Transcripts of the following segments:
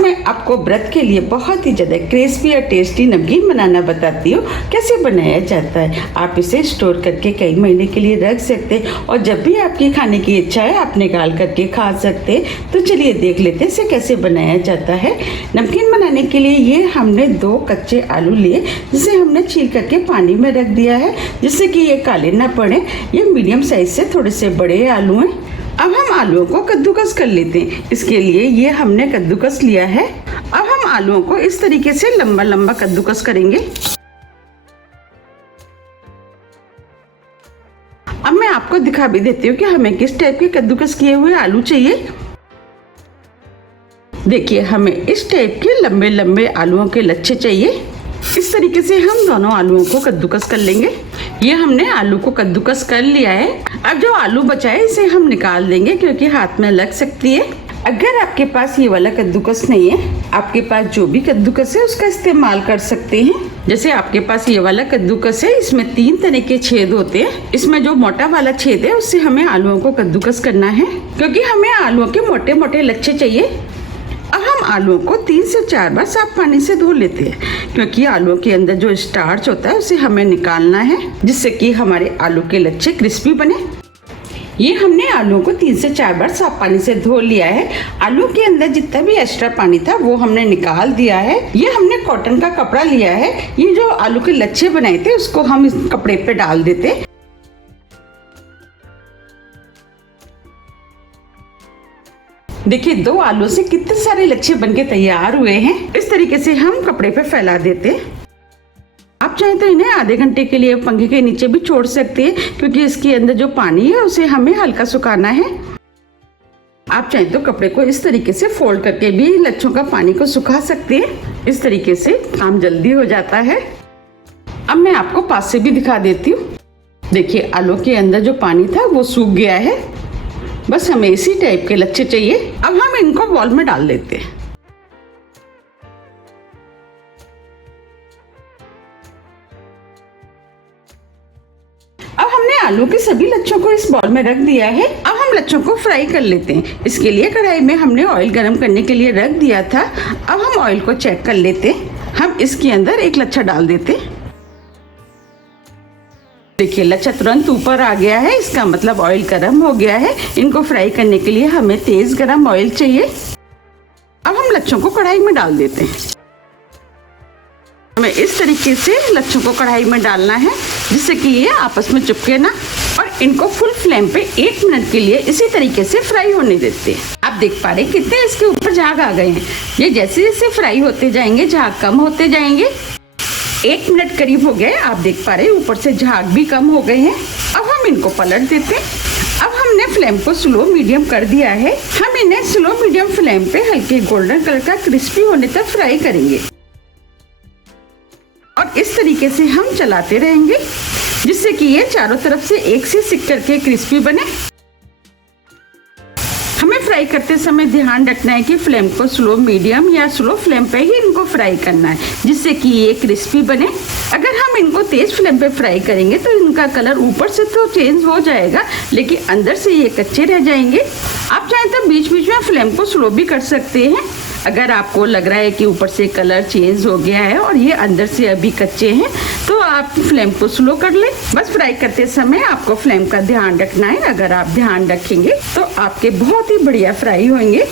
आज मैं आपको व्रत के लिए बहुत ही ज़्यादा क्रिस्पी और टेस्टी नमकीन बनाना बताती हूँ। कैसे बनाया जाता है। आप इसे स्टोर करके कई महीने के लिए रख सकते हैं और जब भी आपकी खाने की इच्छा है आप निकाल करके खा सकते हैं। तो चलिए देख लेते हैं इसे कैसे बनाया जाता है। नमकीन बनाने के लिए ये हमने 2 कच्चे आलू लिए, जिसे हमने छील करके पानी में रख दिया है जिससे कि ये काले ना पड़े। ये मीडियम साइज से थोड़े से बड़े आलू हैं। अब हम आलूओं को कद्दूकस कर लेते हैं। इसके लिए ये हमने कद्दूकस लिया है। अब हम आलूओं को इस तरीके से लंबा लंबा कद्दूकस करेंगे। अब मैं आपको दिखा भी देती हूँ कि हमें किस टाइप के कद्दूकस किए हुए आलू चाहिए। देखिए, हमें इस टाइप के लंबे लंबे आलूओं के लच्छे चाहिए। इस तरीके से हम दोनों आलूओं को कद्दूकस कर लेंगे। ये हमने आलू को कद्दूकस कर लिया है। अब जो आलू बचा है इसे हम निकाल देंगे क्योंकि हाथ में लग सकती है। अगर आपके पास ये वाला कद्दूकस नहीं है, आपके पास जो भी कद्दूकस है उसका इस्तेमाल कर सकते हैं। जैसे आपके पास ये वाला कद्दूकस है, इसमें 3 तरह के छेद होते हैं। इसमें जो मोटा वाला छेद है उससे हमें आलूओं को कद्दूकस करना है क्योंकि हमें आलूओं के मोटे मोटे लच्छे चाहिए। अब हम आलूओं को 3 से 4 बार साफ पानी से धो लेते हैं क्योंकि आलूओं के अंदर जो स्टार्च होता है उसे हमें निकालना है जिससे कि हमारे आलू के लच्छे क्रिस्पी बने। ये हमने आलूओं को 3 से 4 बार साफ पानी से धो लिया है। आलू के अंदर जितना भी एक्स्ट्रा पानी था वो हमने निकाल दिया है। ये हमने कॉटन का कपड़ा लिया है। ये जो आलू के लच्छे बनाए थे उसको हम इस कपड़े पे डाल देते। देखिए, 2 आलू से कितने सारे लच्छे बनके तैयार हुए हैं। इस तरीके से हम कपड़े पे फैला देते। आप चाहें तो इन्हें आधे घंटे के लिए पंखे के नीचे भी छोड़ सकते हैं क्योंकि इसके अंदर जो पानी है उसे हमें हल्का सुखाना है। आप चाहें तो कपड़े को इस तरीके से फोल्ड करके भी लच्छों का पानी को सुखा सकते हैं। इस तरीके से काम जल्दी हो जाता है। अब मैं आपको पास से भी दिखा देती हूँ। देखिए, आलू के अंदर जो पानी था वो सूख गया है। बस हमें इसी टाइप के लच्छे चाहिए। अब हम इनको बॉल में डाल देते हैं। अब हमने आलू के सभी लच्छों को इस बॉल में रख दिया है। अब हम लच्छों को फ्राई कर लेते हैं। इसके लिए कढ़ाई में हमने ऑयल गरम करने के लिए रख दिया था। अब हम ऑयल को चेक कर लेते हैं। हम इसके अंदर एक लच्छा डाल देते हैं। देखिए, लच्छा तुरंत ऊपर आ गया है, इसका मतलब ऑयल गरम हो गया है। इनको फ्राई करने के लिए हमें तेज गरम ऑयल चाहिए। अब हम लच्छों को कढ़ाई में डाल देते हैं। हमें इस तरीके से लच्छों को कढ़ाई में डालना है जिससे कि ये आपस में चिपके ना, और इनको फुल फ्लेम पे 1 मिनट के लिए इसी तरीके से फ्राई होने देते हैं। आप देख पा रहे हैं कितने इसके ऊपर झाग आ गए हैं। ये जैसे जैसे फ्राई होते जाएंगे झाग कम होते जाएंगे। 1 मिनट करीब हो गए। आप देख पा रहे हैं ऊपर से झाग भी कम हो गए हैं। अब हम इनको पलट देते हैं। अब हमने फ्लेम को स्लो मीडियम कर दिया है। हम इन्हें स्लो मीडियम फ्लेम पे हल्के गोल्डन कलर का क्रिस्पी होने तक फ्राई करेंगे और इस तरीके से हम चलाते रहेंगे जिससे कि ये चारों तरफ से एक से सिक करके क्रिस्पी बने। हमें फ्राई करते समय ध्यान रखना है कि फ्लेम को स्लो मीडियम या स्लो फ्लेम पे ही इनको फ्राई करना है जिससे कि ये क्रिस्पी बने। अगर हम इनको तेज फ्लेम पे फ्राई करेंगे तो इनका कलर ऊपर से तो चेंज हो जाएगा लेकिन अंदर से ये कच्चे रह जाएंगे। आप चाहें तो बीच बीच में फ्लेम को स्लो भी कर सकते हैं। अगर आपको लग रहा है कि ऊपर से कलर चेंज हो गया है और ये अंदर से अभी कच्चे हैं तो आप फ्लेम को स्लो कर लें। बस फ्राई करते समय आपको फ्लेम का ध्यान रखना है। अगर आप ध्यान रखेंगे तो आपके बहुत ही बढ़िया फ्राई होंगे।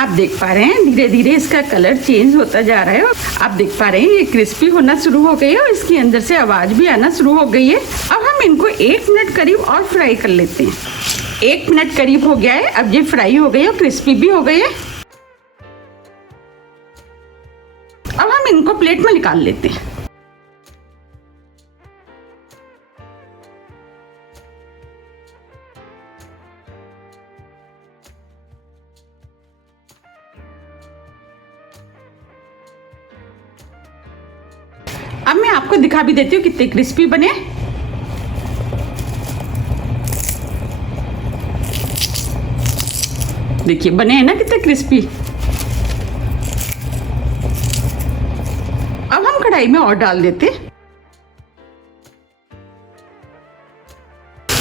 आप देख पा रहे हैं धीरे धीरे इसका कलर चेंज होता जा रहा है। आप देख पा रहे हैं ये क्रिस्पी होना शुरू हो गई है और इसके अंदर से आवाज भी आना शुरू हो गई है। अब हम इनको 1 मिनट करीब और फ्राई कर लेते हैं। 1 मिनट करीब हो गया है। अब ये फ्राई हो गई है और क्रिस्पी भी हो गई है। अब हम इनको प्लेट में निकाल लेते हैं। अब मैं आपको दिखा भी देती हूँ कितने क्रिस्पी बने। देखिए बने हैं ना कितने क्रिस्पी। अब हम कढ़ाई में और डाल देते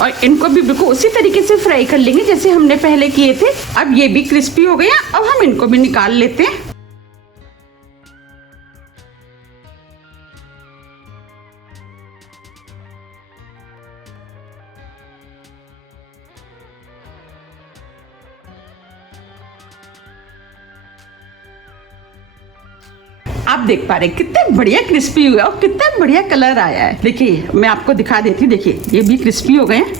और इनको भी बिल्कुल उसी तरीके से फ्राई कर लेंगे जैसे हमने पहले किए थे। अब ये भी क्रिस्पी हो गया। अब हम इनको भी निकाल लेते हैं। आप देख पा रहे हैं कितने बढ़िया क्रिस्पी हुआ और कितना बढ़िया कलर आया है। देखिए मैं आपको दिखा देती हूँ, देखिए ये भी क्रिस्पी हो गए हैं।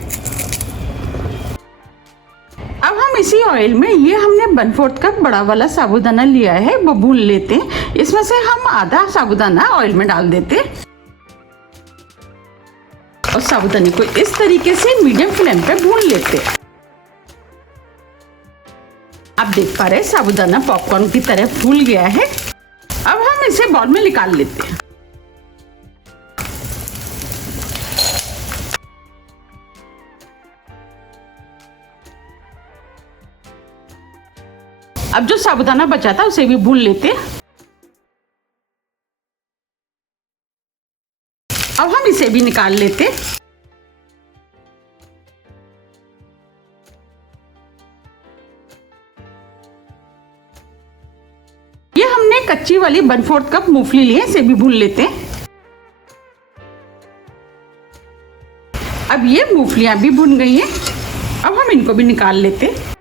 अब हम इसी ऑयल में ये हमने 1/4 कप बड़ा वाला साबूदाना लिया है वो भून लेते हैं। इसमें से हम आधा साबूदाना ऑयल में डाल देते हैं और साबूदाने को इस तरीके से मीडियम फ्लेम पे भून लेते हैं। आप देख पा रहे हैं साबूदाना पॉपकॉर्न की तरह फूल गया है। अब हम इसे बाउल में निकाल लेते हैं। अब जो साबूदाना बचा था उसे भी भून लेते हैं। अब हम इसे भी निकाल लेते हैं। ये हमने कच्ची वाली 1/4 कप मूंगफली ली है, इसे भी भून लेते हैं। अब ये मूंगफलियां भी भुन गई हैं। अब हम इनको भी निकाल लेते हैं।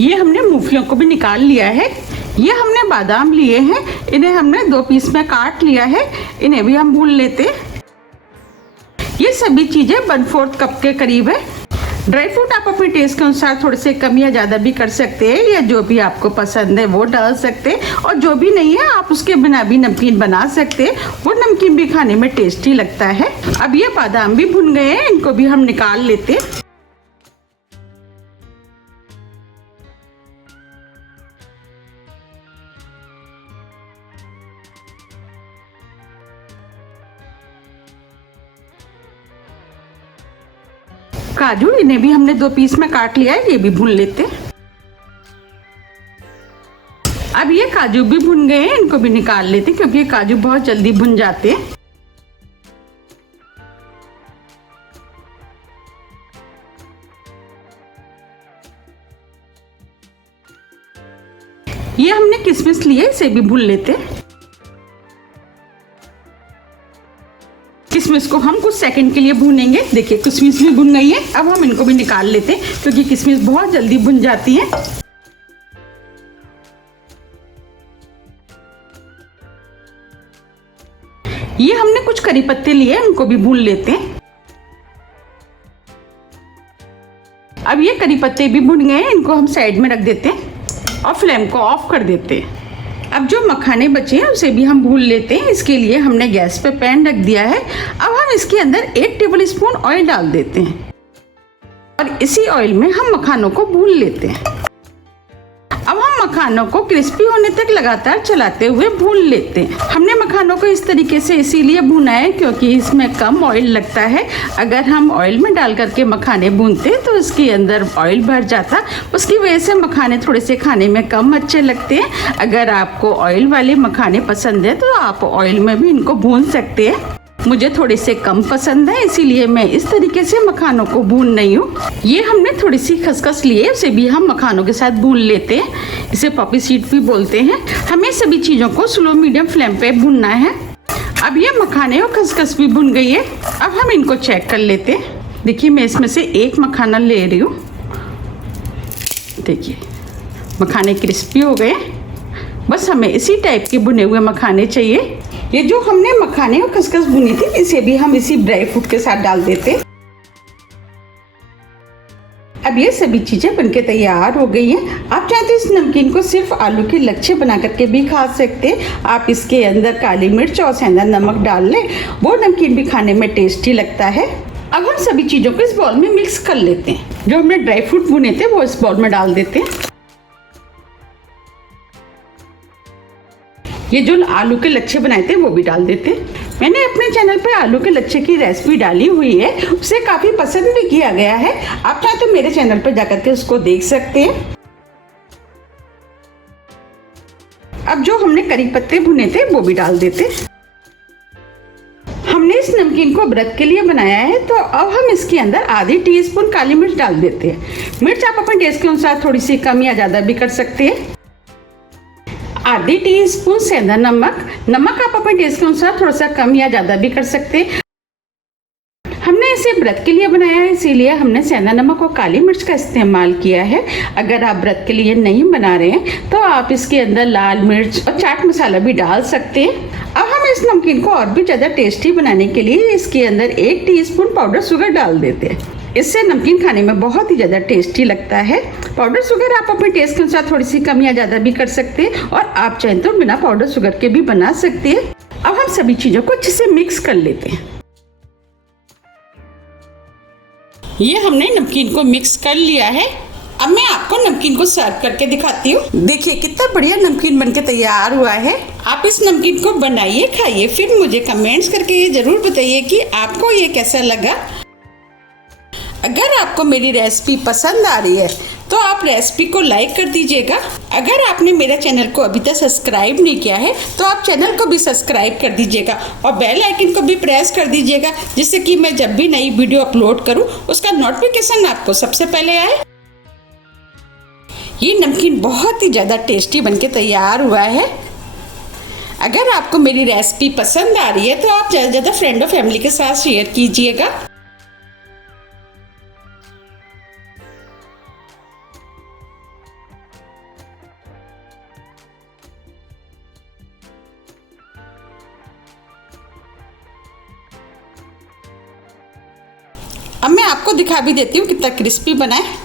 ये हमने मूंगफलियों को भी निकाल लिया है। ये हमने बादाम लिए हैं, इन्हें हमने 2 पीस में काट लिया है, इन्हें भी हम भून लेते हैं। ये सभी चीजें 1/4 कप के करीब है। ड्राई फ्रूट आप अपने टेस्ट के अनुसार थोड़े से कम या ज़्यादा भी कर सकते हैं, या जो भी आपको पसंद है वो डाल सकते हैं, और जो भी नहीं है आप उसके बिना भी नमकीन बना सकते हैं। वो नमकीन भी खाने में टेस्टी लगता है। अब ये बादाम भी भुन गए हैं, इनको भी हम निकाल लेते हैं। काजू, इन्हें भी हमने 2 पीस में काट लिया है, ये भी भून लेते हैं। अब ये काजू भी भुन गए हैं, इनको भी निकाल लेते हैं क्योंकि ये काजू बहुत जल्दी भुन जाते हैं। ये हमने किशमिश लिए, इसे भी भून लेते हैं। किशमिश को हम कुछ सेकंड के लिए भूनेंगे। देखिए किशमिश भी भुन गई है। अब हम इनको भी निकाल लेते हैं क्योंकि किशमिश बहुत जल्दी भुन जाती है। ये हमने कुछ करी पत्ते लिए, उनको भी भून लेते हैं। अब ये करी पत्ते भी भुन गए हैं, इनको हम साइड में रख देते हैं और फ्लेम को ऑफ कर देते हैं। अब जो मखाने बचे हैं उसे भी हम भून लेते हैं। इसके लिए हमने गैस पे पैन रख दिया है। अब हम इसके अंदर 1 टेबलस्पून ऑयल डाल देते हैं और इसी ऑयल में हम मखानों को भून लेते हैं। अब हम मखानों को क्रिस्पी होने तक लगातार चलाते हुए भून लेते हैं। हमने मखानों को इस तरीके से इसीलिए भुना है क्योंकि इसमें कम ऑयल लगता है। अगर हम ऑयल में डाल करके मखाने भूनते तो इसके अंदर ऑयल भर जाता, उसकी वजह से मखाने थोड़े से खाने में कम अच्छे लगते हैं। अगर आपको ऑयल वाले मखाने पसंद है तो आप ऑयल में भी इनको भून सकते हैं। मुझे थोड़े से कम पसंद है, इसीलिए मैं इस तरीके से मखानों को भून रही हूँ। ये हमने थोड़ी सी खसखस लिए, उसे भी हम मखानों के साथ भून लेते हैं। इसे पॉपी सीड भी बोलते हैं। हमें सभी चीज़ों को स्लो मीडियम फ्लेम पे भूनना है। अब ये मखाने और खसखस भी भुन गई है। अब हम इनको चेक कर लेते हैं। देखिए मैं इसमें से 1 मखाना ले रही हूँ। देखिए मखाने क्रिस्पी हो गए। बस हमें इसी टाइप के भुने हुए मखाने चाहिए। ये जो हमने मखाने और खसखस भुनी थी, इसे भी हम इसी ड्राई फ्रूट के साथ डाल देते। अब ये सभी चीजें बनके तैयार हो गई हैं। आप चाहे तो इस नमकीन को सिर्फ आलू के लच्छे बना करके भी खा सकते हैं। आप इसके अंदर काली मिर्च और सेंधा नमक डाल लें, वो नमकीन भी खाने में टेस्टी लगता है। अब हम सभी चीजों को इस बाउल में मिक्स कर लेते हैं। जो हमने ड्राई फ्रूट भुने थे वो इस बाउल में डाल देते हैं। ये जो आलू के लच्छे बनाए थे वो भी डाल देते। मैंने अपने चैनल पे आलू के लच्छे की रेसिपी डाली हुई है, उसे काफ़ी पसंद भी किया गया है। आप चाहे तो मेरे चैनल पर जाकर के उसको देख सकते हैं। अब जो हमने करी पत्ते भुने थे वो भी डाल देते। हमने इस नमकीन को व्रत के लिए बनाया है, तो अब हम इसके अंदर आधी टीस्पून काली मिर्च डाल देते हैं। मिर्च आप अपने टेस्ट के अनुसार थोड़ी सी कम या ज़्यादा भी कर सकते हैं। आधी टीस्पून सेंधा नमक, नमक आप अपने टेस्ट के अनुसार थोड़ा सा कम या ज़्यादा भी कर सकते हैं। हमने इसे इसे व्रत के लिए बनाया है, इसीलिए हमने सेंधा नमक और काली मिर्च का इस्तेमाल किया है। अगर आप व्रत के लिए नहीं बना रहे हैं तो आप इसके अंदर लाल मिर्च और चाट मसाला भी डाल सकते हैं। अब हम इस नमकीन को और भी ज़्यादा टेस्टी बनाने के लिए इसके अंदर 1 टीस्पून पाउडर शुगर डाल देते हैं। इससे नमकीन खाने में बहुत ही ज़्यादा टेस्टी लगता है। पाउडर शुगर आप अपने टेस्ट के अनुसार थोड़ी सी कम या ज़्यादा भी कर सकते हैं और आप चाहें तो बिना पाउडर शुगर के भी बना सकते हैं। अब हम सभी चीज़ों को अच्छे से मिक्स कर लेते हैं। ये हमने नमकीन को मिक्स कर लिया है। अब मैं आपको नमकीन को सर्व करके दिखाती हूँ। देखिए कितना बढ़िया नमकीन बनके तैयार हुआ है। आप इस नमकीन को बनाइए, खाइए, फिर मुझे कमेंट्स करके ये जरूर बताइए कि आपको ये कैसा लगा। अगर आपको मेरी रेसिपी पसंद आ रही है तो आप रेसिपी को लाइक कर दीजिएगा। अगर आपने मेरे चैनल को अभी तक सब्सक्राइब नहीं किया है तो आप चैनल को भी सब्सक्राइब कर दीजिएगा और बेल आइकन को भी प्रेस कर दीजिएगा, जिससे कि मैं जब भी नई वीडियो अपलोड करूं उसका नोटिफिकेशन आपको सबसे पहले आए। ये नमकीन बहुत ही ज़्यादा टेस्टी बनके तैयार हुआ है। अगर आपको मेरी रेसिपी पसंद आ रही है तो आप ज़्यादा से ज़्यादा फ्रेंड और फैमिली के साथ शेयर कीजिएगा। अब मैं आपको दिखा भी देती हूँ कितना क्रिस्पी बना है।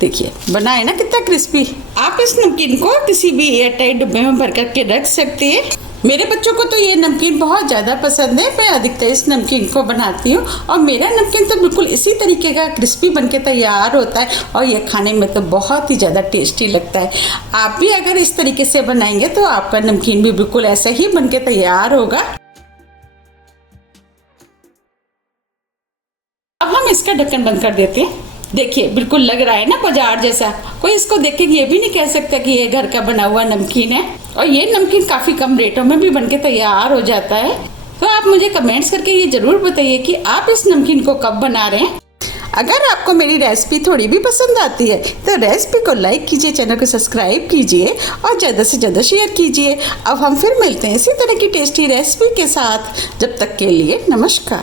देखिए बना है ना कितना क्रिस्पी। आप इस नमकीन को किसी भी एयरटाइट डिब्बे में भर करके रख सकते हैं। मेरे बच्चों को तो ये नमकीन बहुत ज़्यादा पसंद है। मैं अधिकतर इस नमकीन को बनाती हूँ और मेरा नमकीन तो बिल्कुल इसी तरीके का क्रिस्पी बनके तैयार होता है और ये खाने में तो बहुत ही ज़्यादा टेस्टी लगता है। आप भी अगर इस तरीके से बनाएंगे तो आपका नमकीन भी बिल्कुल ऐसा ही बनके तैयार होगा। अब हम इसका ढक्कन बंद कर देते हैं। देखिए बिल्कुल लग रहा है ना बाजार जैसा। कोई इसको देख के ये भी नहीं कह सकता कि ये घर का बना हुआ नमकीन है। और ये नमकीन काफ़ी कम रेटों में भी बनके तैयार हो जाता है। तो आप मुझे कमेंट्स करके ये ज़रूर बताइए कि आप इस नमकीन को कब बना रहे हैं। अगर आपको मेरी रेसिपी थोड़ी भी पसंद आती है तो रेसिपी को लाइक कीजिए, चैनल को सब्सक्राइब कीजिए और ज़्यादा से ज़्यादा शेयर कीजिए। अब हम फिर मिलते हैं इसी तरह की टेस्टी रेसिपी के साथ। जब तक के लिए नमस्कार।